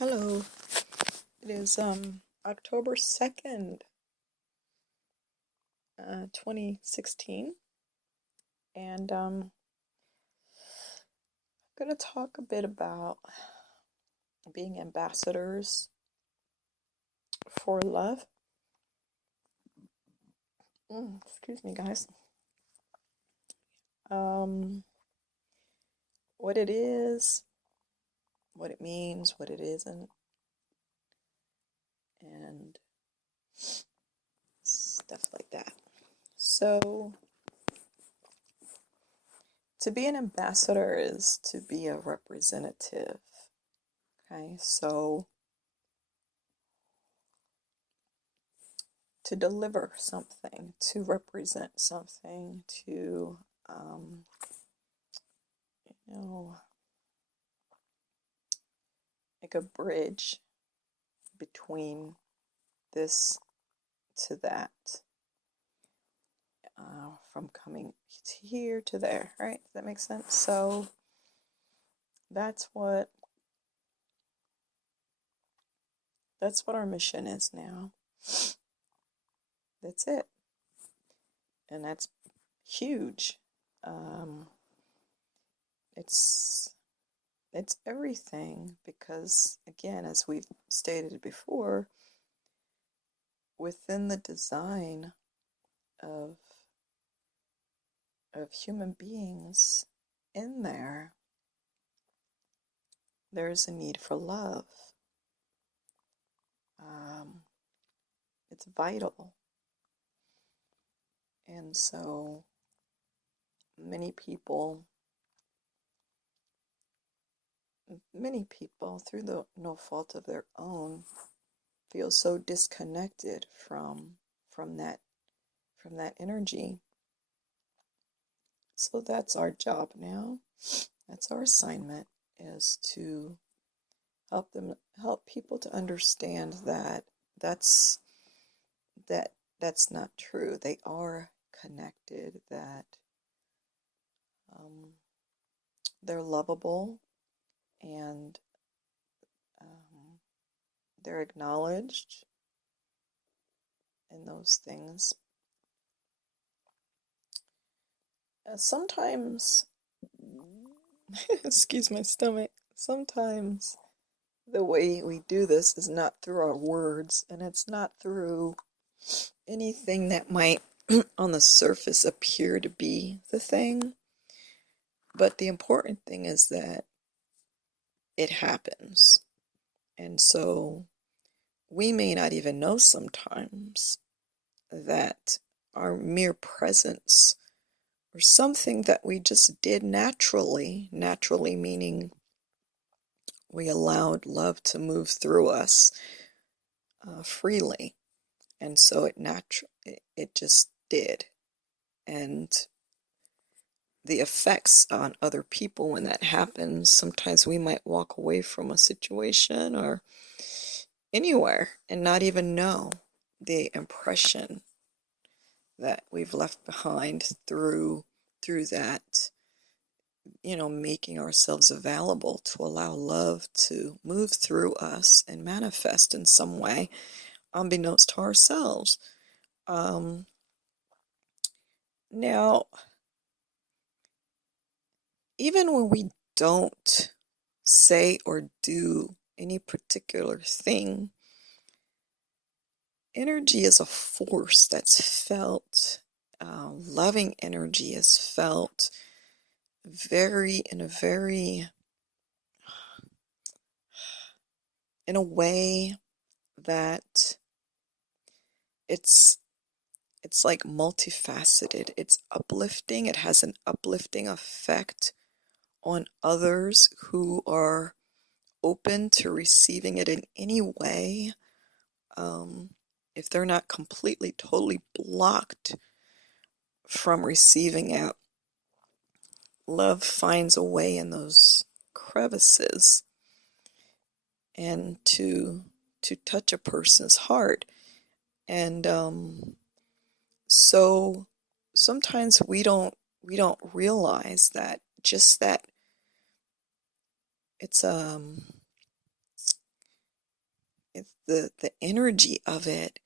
Hello. It is October 2nd, 2016, and I'm going to talk a bit about being ambassadors for love. Excuse me, guys. What it is, what it means, what it isn't, and stuff like that. So, to be an ambassador is to be a representative. Okay, so to deliver something, to represent something, to, you know, make a bridge between this to that, from coming here to there, right? Does that make sense? So that's what our mission is now. That's it, and that's huge. It's everything because, again, as we've stated before, within the design of human beings in there's a need for love. It's vital. And so many people through no fault of their own feel so disconnected from that energy. So that's our job now. That's our assignment, is to help people to understand that that's not true. They are connected, that they're lovable, and they're acknowledged in those things. Sometimes, excuse my stomach, sometimes the way we do this is not through our words, and it's not through anything that might on the surface appear to be the thing. But the important thing is that it happens. And so we may not even know sometimes that our mere presence, or something that we just did naturally meaning we allowed love to move through us freely, and so it just did. And the effects on other people when that happens, sometimes we might walk away from a situation or anywhere and not even know the impression that we've left behind through that, making ourselves available to allow love to move through us and manifest in some way, unbeknownst to ourselves. Now, even when we don't say or do any particular thing, energy is a force that's felt. Loving energy is felt in a way that it's like multifaceted. It's uplifting. It has an uplifting effect on others who are open to receiving it in any way. If they're not completely, totally blocked from receiving it, love finds a way in those crevices and to touch a person's heart. And so sometimes we don't realize that it's the energy of it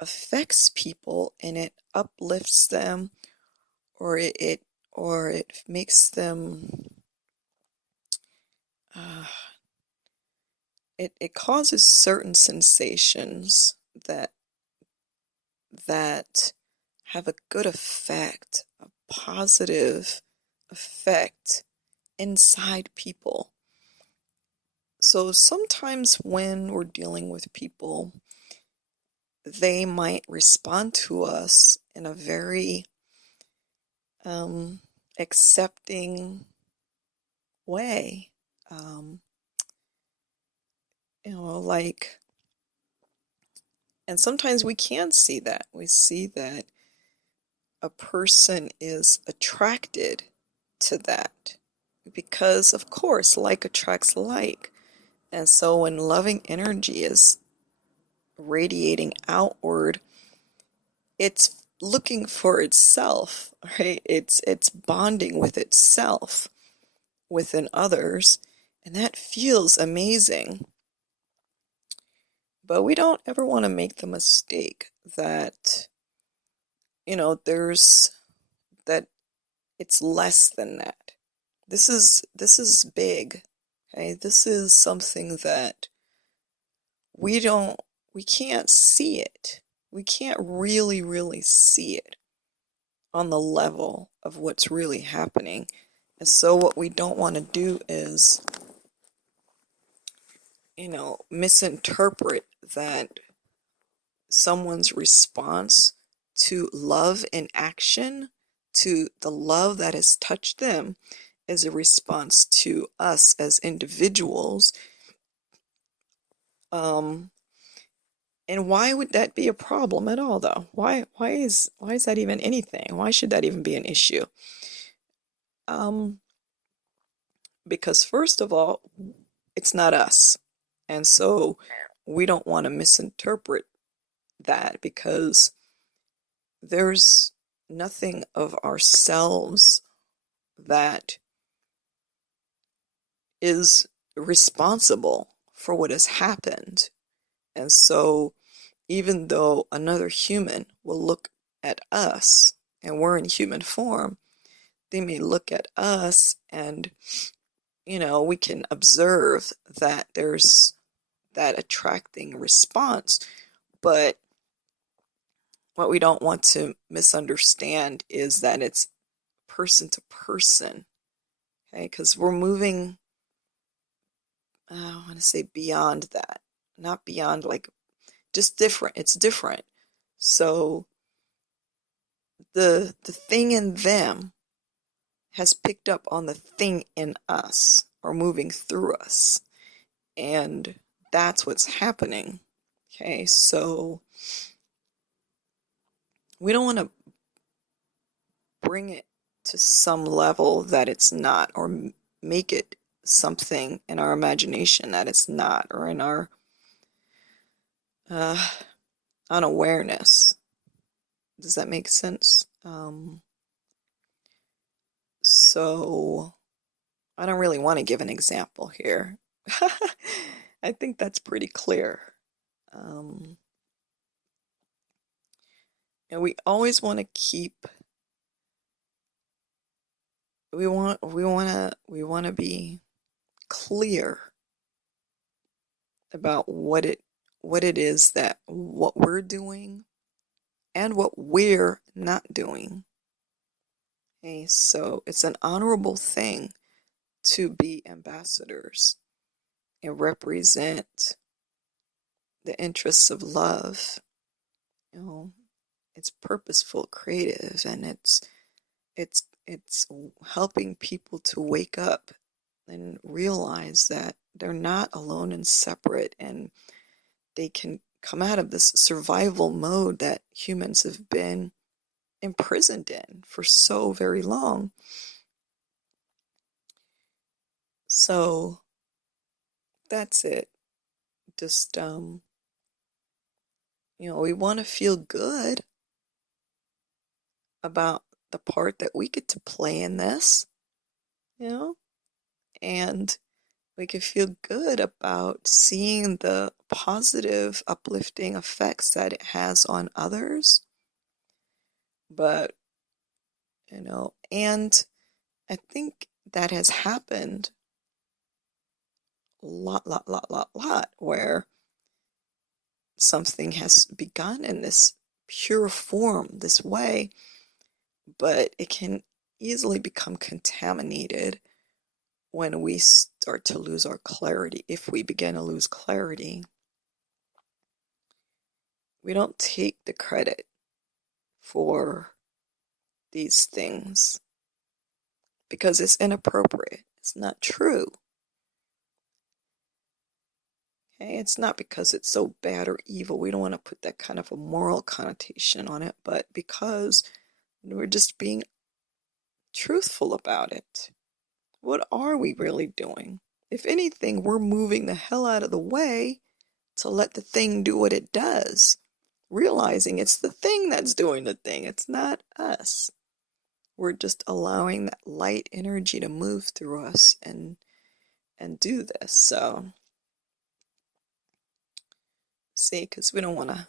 affects people, and it uplifts them, or it makes them it causes certain sensations that have a good effect, a positive effect inside people. So sometimes when we're dealing with people, they might respond to us in a very accepting way. Like, and sometimes we can see that. We see that a person is attracted to that because, of course, like attracts like. And so when loving energy is radiating outward, it's looking for itself, right? It's bonding with itself within others, and that feels amazing. But we don't ever want to make the mistake that, there's that it's less than that. This is big. Okay? This is something that we can't see it. We can't really, really see it on the level of what's really happening. And so what we don't want to do is, misinterpret that someone's response to love in action, to the love that has touched them, is a response to us as individuals. And why would that be a problem at all, though? Why is that even anything? Why should that even be an issue? Because first of all, it's not us. And so we don't want to misinterpret that, because there's nothing of ourselves that is responsible for what has happened. And so even though another human will look at us, and we're in human form, they may look at us and, we can observe that there's that attracting response. But what we don't want to misunderstand is that it's person to person, okay? Because we're moving, I want to say beyond that, not beyond, like, just different. It's different. So the thing in them has picked up on the thing in us, or moving through us, and that's what's happening. Okay, so we don't want to bring it to some level that it's not, or make it something in our imagination that it's not, or in our unawareness. Does that make sense? So I don't really want to give an example here. I think that's pretty clear. And we always want to keep, we want to be clear about what it is, that what we're doing and what we're not doing. Okay, so it's an honorable thing to be ambassadors and represent the interests of love. It's purposeful, creative, and it's helping people to wake up and realize that they're not alone and separate, and they can come out of this survival mode that humans have been imprisoned in for so very long. So that's it. Just we want to feel good about the part that we get to play in this, and we can feel good about seeing the positive, uplifting effects that it has on others. But, and I think that has happened a lot, where something has begun in this pure form, this way, but it can easily become contaminated when we start to lose our clarity. If we begin to lose clarity, we don't take the credit for these things because it's inappropriate. It's not true. Okay? It's not because it's so bad or evil. We don't want to put that kind of a moral connotation on it, but because we're just being truthful about it. What are we really doing? If anything, we're moving the hell out of the way to let the thing do what it does, realizing it's the thing that's doing the thing. It's not us. We're just allowing that light energy to move through us and do this. So, see, because we don't want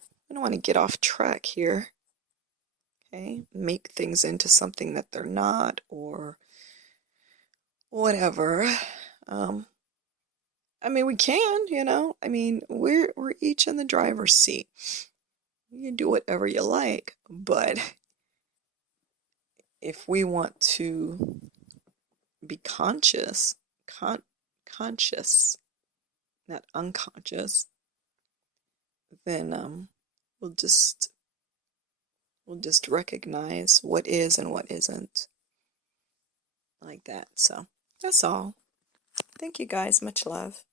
to get off track here. Okay, make things into something that they're not, or whatever. I mean, we can, I mean, we're each in the driver's seat. You can do whatever you like, but if we want to be conscious, conscious, not unconscious, then we'll just recognize what is and what isn't, like that. So that's all. Thank you guys. Much love.